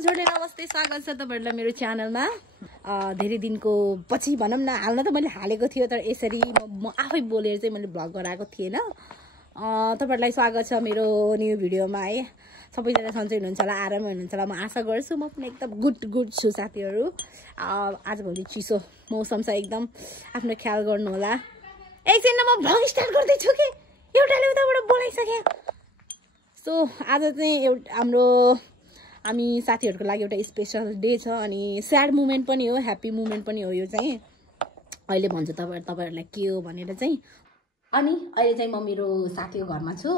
जोडे नमस्ते, स्वागत छ तपाईहरुलाई मेरो च्यानलमा। धेरै दिनको पछि भनौं न, हाल्न त मैले हालेको थियो तर यसरी म आफै बोलेर चाहिँ मैले भ्लग गराएको थिएन। तपाईहरुलाई स्वागत छ मेरो न्यू भिडियोमा है। सबैजना सन्चै हुनुहुन्छ होला, आरामै हुनुहुन्छ होला म आशा गर्छु। म पनि एकदम गुड छु साथीहरु। आजभोलि चिसो मौसम छ, एकदम आफ्नो ख्याल गर्नु होला। एकछिनमा म भ्लग स्टार्ट गर्दै छु कि एउटाले उताबाट बोलाइसके। सो आज चाहिँ हामी साथीहरुको लागि एउटा स्पेशल डे छ अनि स्याड मोमेन्ट पनि हो, ह्याप्पी मोमेन्ट पनि हो। यो चाहिँ अहिले भन्छु तपाईहरुलाई के हो भनेर चाहिँ। अनि अहिले चाहिँ म मेरो साथीको घरमा छु,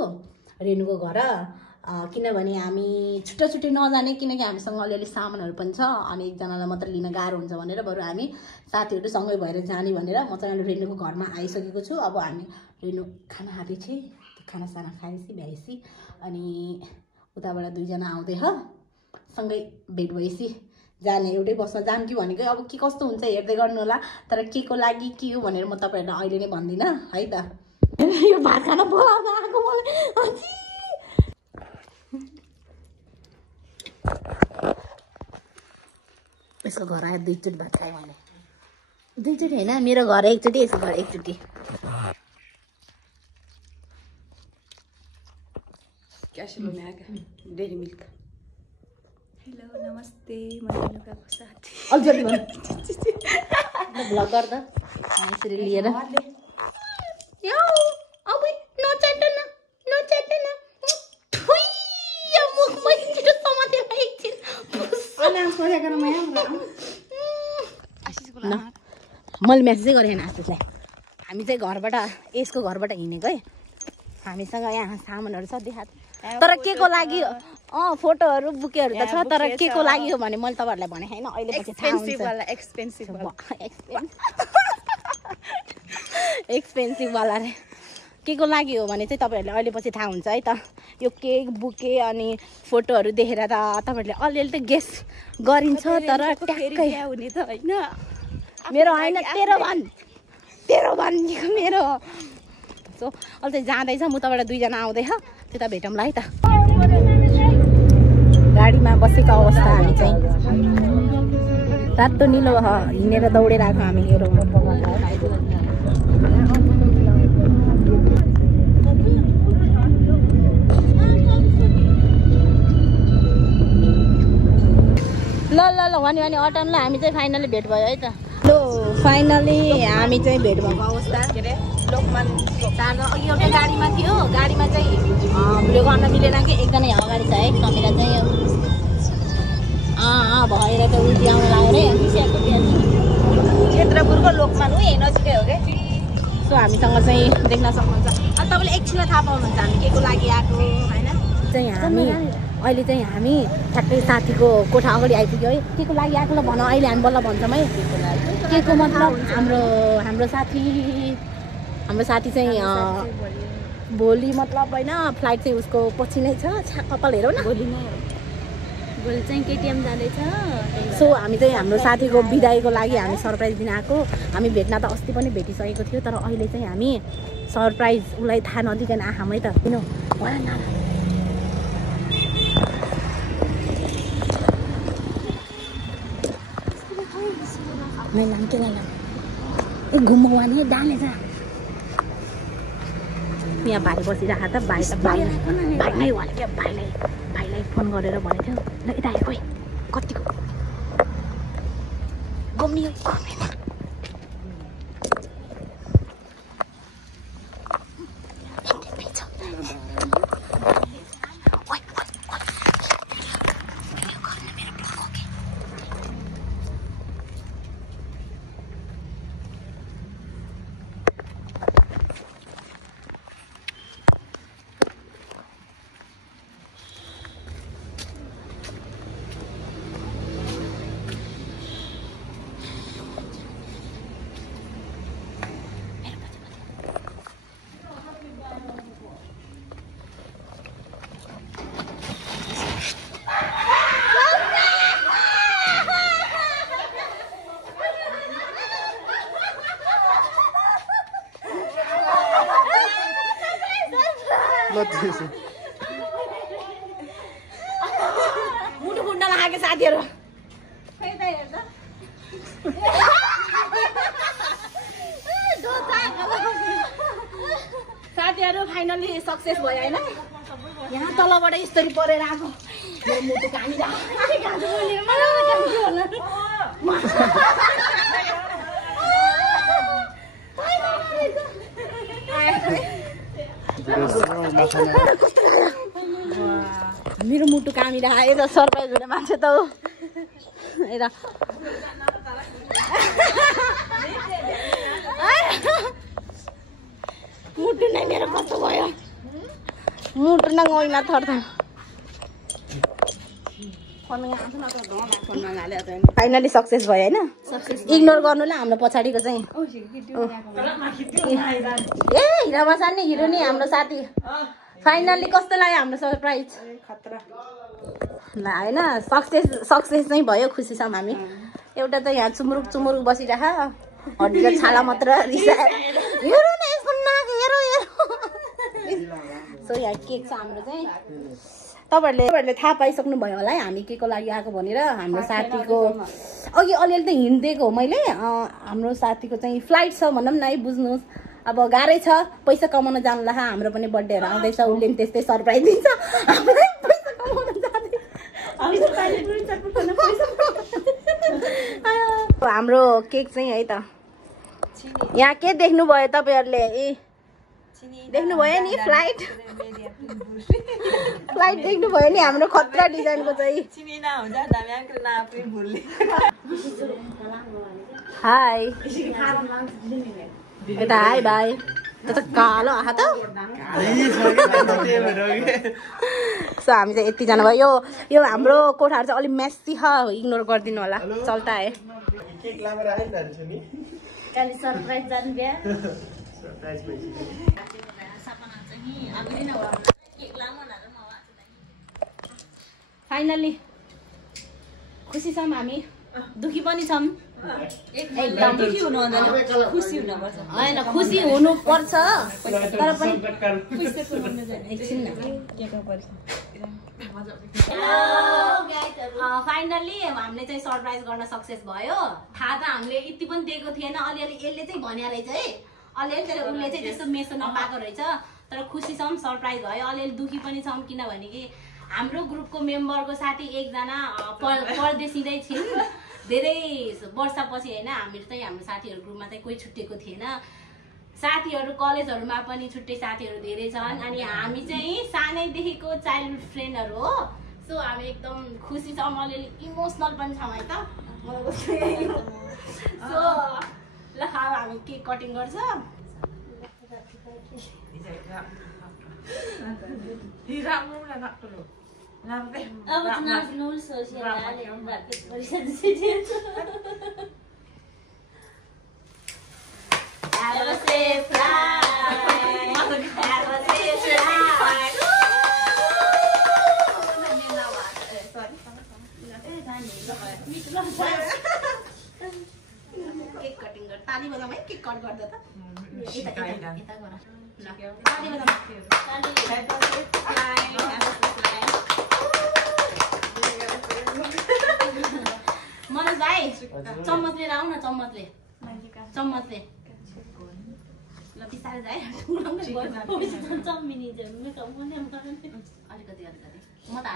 रेनुको घर। किनभने हामी छुट्टै नजाने, किनकि हामीसँग अलिअलि सामानहरु पनि छ अनि एकजनालाई मात्र लिन गाह्रो हुन्छ भनेर बरु हामी साथीहरु सँगै भएर जाने भनेर म चाहिँ रेनुको घरमा आइसकेको छु। अब हामी रेनु खाना खाँदै छे, खाना साना खाएपछि भ्याएपछि अनि उताबाट दुईजना आउँदै ह सँगै भेट भएपछि जाने, एउटै बसमा जान कि भनेको। अब के कस्तो हुन्छ हेर्दै गर्नु होला। तर के को लागि के हो भनेर म तपाईहरुलाई अहिले नै भन्दिन है त। यो भात खाना बोलाउन आएको मलाई। यसको घर आएर दुईचोटि भात खाएँ मैले। दुईचोटि हैन, मेरो घर एकचोटि, यसको घर एकचोटि। क्या बनाएगा? Dairy milk. हेलो नमस्ते, म रेनुकाको साथी। अलजली भन भ्लग गर्दा यसरी लिएर यो अब नचाट्न थुई या मुखमै छिटो समातेर एकछिन अनि सोचेको र म आशिषको लागि मैले मेसेजै गरेन आशिषलाई। हामी चाहिँ घरबाट यसको घरबाट हिँडेको है। हामीसँग यहाँ सामानहरु छ देखा, तर के को लागि फोटोहरु बुकेहरु त छ, तर के को लागि हो भने मैले तपाईहरुलाई भने हैन। अहिले पछि थाहा हुन्छ। एक्सपेन्सिभ वाला रे। के को लागि हो भने चाहिँ तपाईहरुले अहिले पछि थाहा हुन्छ है त। यो केक बुके अनि फोटोहरु देखेर त तपाईहरुले अलिअलि त गेस गरिन्छ, तर ट्याक्कै हुने त हैन। मेरो हैन, तेरो भन मेरो। सो अहिले चाहिँ जाँदैछ, म तपाईहरु दुईजना आउँदै ह, त्यता भेटौँला है त। गाडीमा बसेको अवस्था हामी चाहिँ तातो निलो हिँडेर दौडेर आएको हामी। हेरौँ ल भने अटनलाई हामी चाहिँ फाइनली भेट भयो है त। लो फाइनली हामी चाहिँ भेट भएको अवस्था। लोकमान अघि एउटै गाडीमा थियो, गाडीमा चाहिँ भिडियो गर्न मिलेन कि एकजना यहाँ अगाडि छ है। कमेरा चाहिँ भएर त उल्टी आउनु लाग्यो रे। क्षेत्रपुरको लोकमान हो, यही नजिकै हो के। सो हामीसँग चाहिँ देख्न सक्नुहुन्छ। अनि तपाईँले एकछिनमा थाहा पाउनुहुन्छ हामी के को लागि आएको होइन। अहिले चाहिँ हामी ठ्याक्कै साथीको कोठा अगाडि आइपुग्यो है। के को लागि आएको ल भन, अहिले हामी बल्ल भन्छौँ है। के को मतलब हाम्रो साथी चाहिँ भोलि मतलब होइन, फ्लाइट चाहिँ उसको पछि नै छ। कपाल हेरौँ न, भोलि चाहिँ केटीएम जाँदैछ। सो हामी चाहिँ हाम्रो साथीको बिदाईको लागि हामी सरप्राइज दिन आएको। हामी भेट्न त अस्ति पनि भेटिसकेको थियो, तर अहिले चाहिँ हामी सरप्राइज उसलाई थाहा नदिकन आँखाम है त। किन नहीं नाम के नाम घुमाउने डाले छ। यहाँ भाइ बसिरहेको त, भाइ नै भने क्या, भाइलाई फोन गरेर भनेको थियो ल यता आयो खोइ कतिको घुम्ने मुटु फुट्न आगे साथीहरु साथीहरु फाइनली सक्सेस भयो हैन यहाँ तलबाट यसरी परेर आको मुटु कानी मेरो मुटु कामिरहेको यता सरप्राइज हुने मान्छे त हो यता मुटु नै मेरो कस्तो भयो मुटु नै गइला थर्थ फाइनली सक्सेस भयो हैन इग्नोर गर्नुला हाम्रो पछाडिको चाहिँ ए हिरा बसान नि हिरो नि हाम्रो साथी फाइनली कस्तो लाग्यो हाम्रो सरप्राइज ल हैन सक्सेस चाहिँ भयो खुसी छौँ हामी एउटा त यहाँ चुमुरुक बसिरह हड्डीको छाला मात्र रिसाएर हेरौ न यसको नाक हेरौ सो यहाँ केक छ हाम्रो चाहिँ तपाईहरुले थाहा पाइसक्नु भयो होला है हामी के को लागि आएको भनेर हाम्रो साथीको अघि अलिअलि त हिँड्दिएको हो मैले हाम्रो साथीको चाहिँ फ्लाइट छ भनौँ न है बुझ्नुहोस् अब गाह्रै छ पैसा कमाउन जान्ला हाम्रो पनि बर्थडेहरू आउँदैछ उसले पनि त्यस्तै सरप्राइज दिन्छ हाम्रो केक चाहिँ है त यहाँ के देख्नुभयो तपाईँहरूले ए देख्नुभयो नि फ्लाइट देख्नुभयो नि हाम्रो खतरा डिजाइनको चाहिँ हाई यता हाई भाइ त कालो आहा त सो हामी चाहिँ यतिजना भयो यो हाम्रो कोठाहरू चाहिँ अलिक मेस्सी छ इग्नोर गरिदिनु होला चल्ता है सरप्राइज जानु बिहा फाइनली खुसी छौँ हामी दुखी पनि छौँ एकदम होइन खुसी हुनुपर्छ तर पनि फाइनली हामीले चाहिँ सरप्राइज गर्न सक्सेस भयो थाहा त हामीले यति पनि दिएको थिएन अलिअलि यसले चाहिँ भन्या रहेछ है अलिअलि तर उसले चाहिँ त्यस्तो मेसो नपाएको रहेछ तर खुसी छौँ सरप्राइज भयो अलिअलि दुखी पनि छौँ किनभने कि हाम्रो ग्रुपको मेम्बरको साथी एकजना परदेशिँदै छिन् धेरै वर्षपछि होइन हामीहरू चाहिँ हाम्रो साथीहरू ग्रुपमा चाहिँ कोही छुट्टिएको थिएन साथीहरू कलेजहरूमा पनि छुट्टै साथीहरू धेरै छन् अनि हामी चाहिँ सानैदेखिको चाइल्डहुड फ्रेन्डहरू हो सो हामी एकदम खुसी छौँ अलिअलि इमोसनल पनि छौँ है त सो ल हामी केक कटिङ गर्छ अब नाच्नु social Have a safe flight. Have a safe flight. Cake cutting गर ताली बजाऊ है केक कट गर्दा त यता गर ल ताली बजाऊ ताली मनोज भाइ चम्मच लिएर आऊ न चम्मचले ल बिस्तारै जाए चम्मिनी अलिकति म त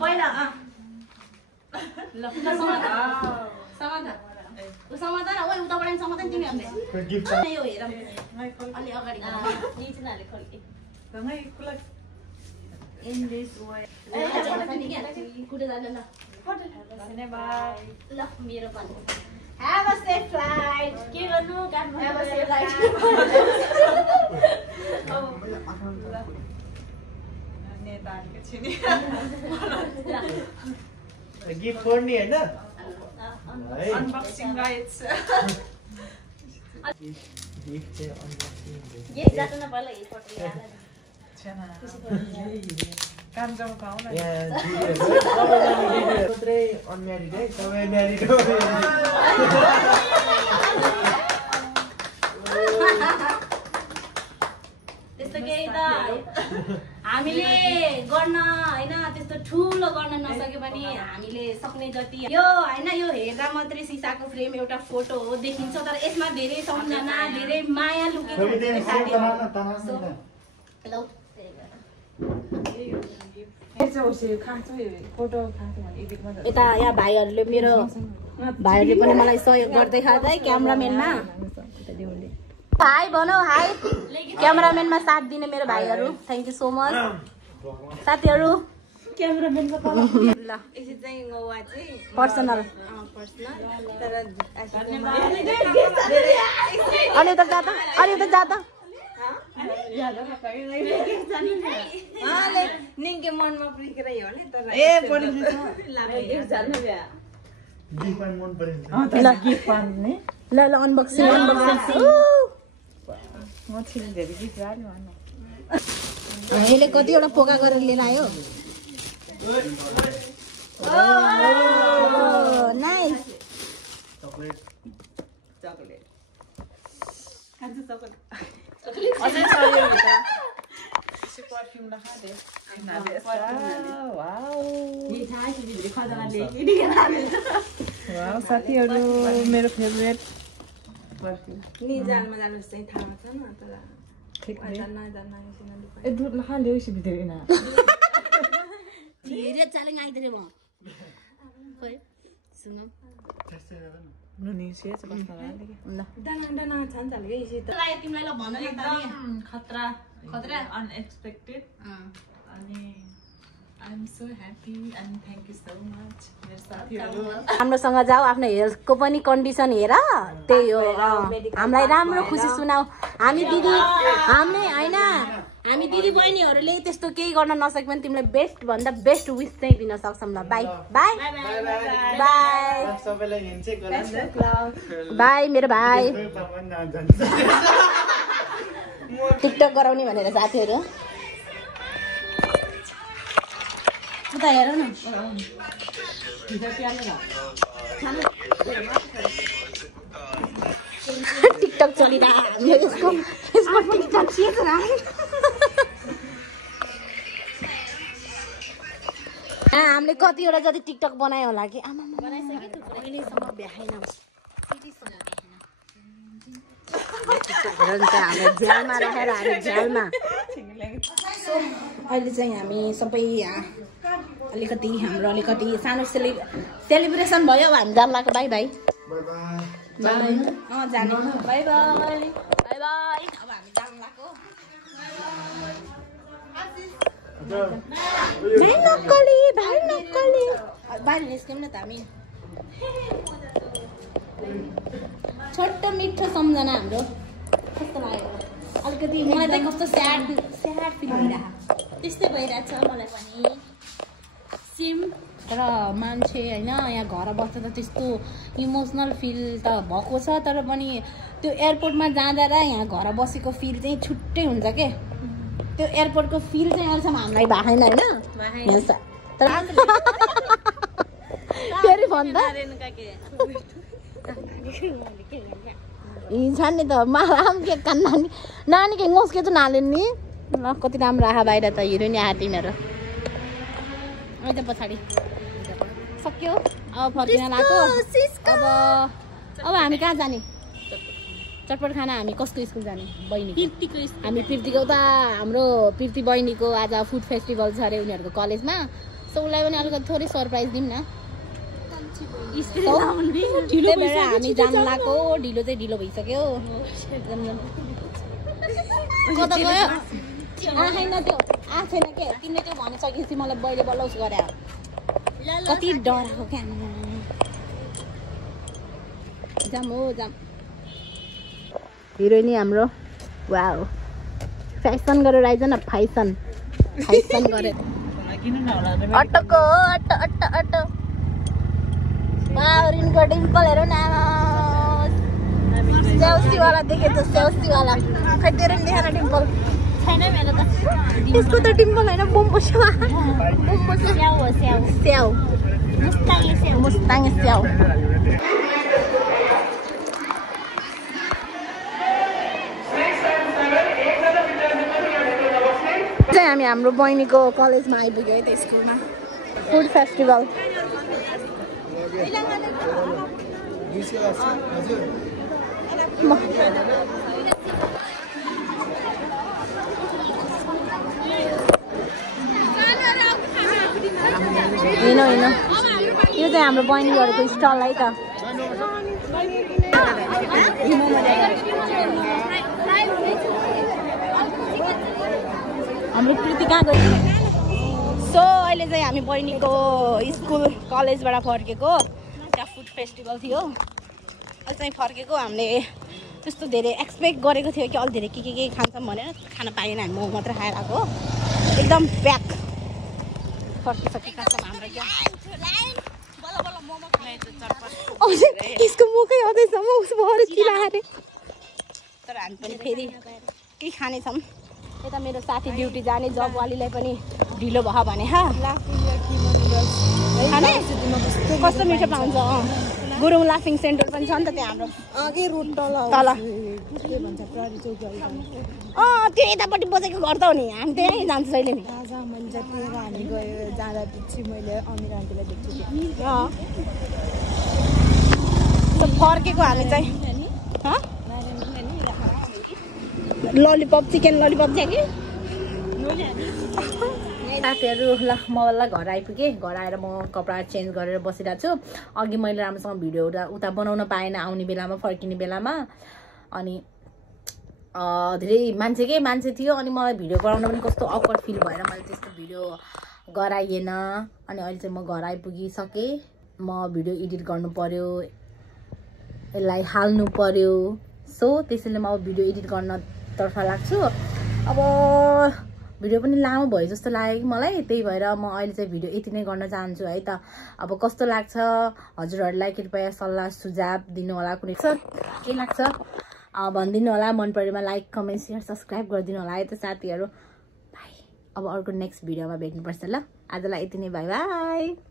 पहिला समाधान ओ उताबाट समाधान तिमी हामीले यो हेर अलि अगाडि इन दिस वे कुटे जाने ल ल मेरो पनि Have a safe flight. के गर्नु काट्नु Have a safe flight. नेताहरुको छिनी गिफ्ट फोड्ने हैन अनबक्सिङ राइट्स गिफ्ट चाहिँ अनबक्सिङ ये जानु न पहिला हेड पट्टि आला मात्रै अनम्यारिड है सबै म्यारिड हो त्यस्तो केही त हामीले गर्न हैन त्यस्तो ठुलो गर्न नसके पनि हामीले सक्ने जति यो हैन यो हेर्दा मात्रै सिसाको फ्रेम एउटा फोटो हो देखिन्छ तर यसमा धेरै सम्झना धेरै माया लुकेको हुन्छ हेलो यता यहाँ भाइहरूले मेरो भाइहरूले पनि मलाई सहयोग गर्दै खान्छ है क्यामेराम्यानमा हाई भनौ हाई क्यामेराम्यानमा साथ दिने मेरो भाइहरू थ्याङ्क यू सो मच साथीहरू क्यामेराम्यानको तल ल यसै चाहिँ गौवा चाहिँ पर्सनल तर अलि उता जा त अलि उता जा त निकै मनमा प्रिकेर हो नि तर ल अनबक्सिङ यसले कतिवटा पोका गरेर लिएर आयो नाइस साथीहरू मेरो फेभरेट नि जानमा जानु चाहिँ थाहा छ न तर दूध लखा ल्याउ सी भित्र ना धीरे चलें आइदिने म खोइ सुनौ नुनी से छ बस्न लाग्यो ल डाना छन् चाल के यसै त तिमीलाई ल भन न त खतरा अनएक्सपेक्टेड अनि I am so happy and thank you so much मेरो साथीहरु राम्रोसँग जाऊ आफ्नो हेल्थको पनि कन्डिसन हेर त्यही हो हामीलाई राम्रो खुसी सुनाऊ हामी दिदी दिदी बहिनीहरूले त्यस्तो केही गर्न नसके पनि तिमीलाई बेस्ट भन्दा बेस्ट विश चाहिँ दिन सक्छौँ ल बाई बाई बाई सबैलाई हिँड्छै गला बाई मेरो भाइ टिकटक गराउने भनेर साथीहरू उता हेर न टिकटक चलिरहेको यसको टिकटक हामीले कतिवटा जति टिकटक बनायो होला कि आमा अहिलेसम्म भ्याएन हाम्रो झ्यालमा राखेर हामी झ्यालमा अहिले चाहिँ हामी सबै अलिकति हाम्रो अलिकति सानो सेलिब्रेसन भयो हामी जान्लाको बाई बाई जाने बाई बाई बाई बाई अब हामी जान्लाको भाइ नक्कली बाहिर निस्क्यौँ न त हामी छोटो मिठो सम्झना हाम्रो कस्तो लाग्यो अलिकति मलाई चाहिँ कस्तो स्याड फिल भइरहेको त्यस्तै भइरहेछ मलाई पनि सेम तर मान्छे होइन यहाँ घर बस्दा त त्यस्तो इमोसनल फिल त भएको छ तर पनि त्यो एयरपोर्टमा जाँदा र यहाँ घर बसेको फिल चाहिँ छुट्टै हुन्छ के त्यो एयरपोर्टको फिल चाहिँ अहिलेसम्म हामीलाई भएन होइन फेरि भन्दा हिँड्छ नि त मालाम के नानी के ngosके चाहिँ नालेन नि ल कति राम्रो आहा बाहिर त हिरोइन आहा तिमीहरू अहिले त पछाडि सक्यो अब फर्किन लाग्यो अब हामी कहाँ जाने चटपट खाना हामी कसको स्कुल जाने बहिनी हामी प्रीतिको उता हाम्रो प्रीति बहिनीको आज फुड फेस्टिभल छ अरे उनीहरूको कलेजमा सो उसलाई पनि अलिकति थोरै सरप्राइज दिउँ न त्यही भएर हामी जानु लाग्यो ढिलो चाहिँ ढिलो भइसक्यो कता गयो आएन त्यो आएन के तिमीले त्यो भनिसकेपछि मलाई बहिले बल्ल उस गरे कति डराएको क्या जाम हो जाम हिरोइनी हाम्रो वाउ फ्यासन गरेर आइज न फ्यासन गरेर अटोको अटो अटो अटो रिनको डिम्पल हेरौँ न स्याउसीवाला देखेछ स्याउसीवाला खै तेरो नि देखेन डिम्पल छैन मेरो त यसको त डिम्पल होइन मोमोस हो स्याउ हो स्याउ स्याउ मुस्ताङे स्याउ मुस्ताङ स्याउ चाहिँ हामी हाम्रो बहिनीको कलेजमा आइपुग्यो है त स्कुलमा फुड फेस्टिभल हिँड हिँड यो चाहिँ हाम्रो बहिनीहरूको स्टल है त हाम्रो कृतिकाको सो अहिले चाहिँ हामी बहिनीको स्कुल कलेजबाट फर्केको त्यहाँ फुड फेस्टिभल थियो अहिले चाहिँ फर्केको हामीले त्यस्तो धेरै एक्सपेक्ट गरेको थियो कि अलिक धेरै के खान्छौँ भनेर खान पाएन हामी मोमो मात्र खाएर आएको एकदम प्याक फर्किसकेका छौँ हाम्रो त्यसको मुखै आउँदैछ म उसको अरू चिला अरे तर हामी पनि फेरि केही खानेछौँ यता मेरो साथी ड्युटी जाने जबवालीलाई पनि ढिलो भयो भने खाने कस्तो मिठो पाउँछ गुरुङ लाफिङ सेन्टर पनि छ नि त त्यहाँ हाम्रो तल त्यो यतापट्टि बसेको घर त हो नि हामी त्यहीँ जान्छौँ अहिले नि फर्केको हामी चाहिँ ललिपप चिकन ललिपप चाहिँ कि साथीहरू ल म ल घर आइपुगेँ घर आएर म कपडा चेन्ज गरेर बसिरहेको छु अघि मैले राम्रोसँग भिडियो उता बनाउन पाएन आउने बेलामा फर्किने बेलामा अनि धेरै मान्छे थियो अनि मलाई भिडियो गराउन पनि कस्तो अकवर्ड फिल भएर मैले त्यस्तो भिडियो गराइएन अनि अहिले चाहिँ म घर आइपुगिसकेँ म भिडियो एडिट गर्नु पर्यो यसलाई हाल्नु पर्यो सो त्यसैले म अब भिडियो एडिट गर्नतर्फ लाग्छु अब भिडियो पनि लामो भयो जस्तो लाग्यो कि मलाई त्यही भएर म अहिले चाहिँ भिडियो यति नै गर्न चाहन्छु है त अब कस्तो लाग्छ हजुरहरूलाई कृपया सल्लाह सुझाव दिनु होला कुनै के लाग्छ भनिदिनु होला मन परेमा लाइक कमेन्ट सेयर सब्सक्राइब गरिदिनु होला है त साथीहरू बाई अब अर्को नेक्स्ट भिडियोमा भेट्नुपर्छ ल आजलाई यति नै बाई बाई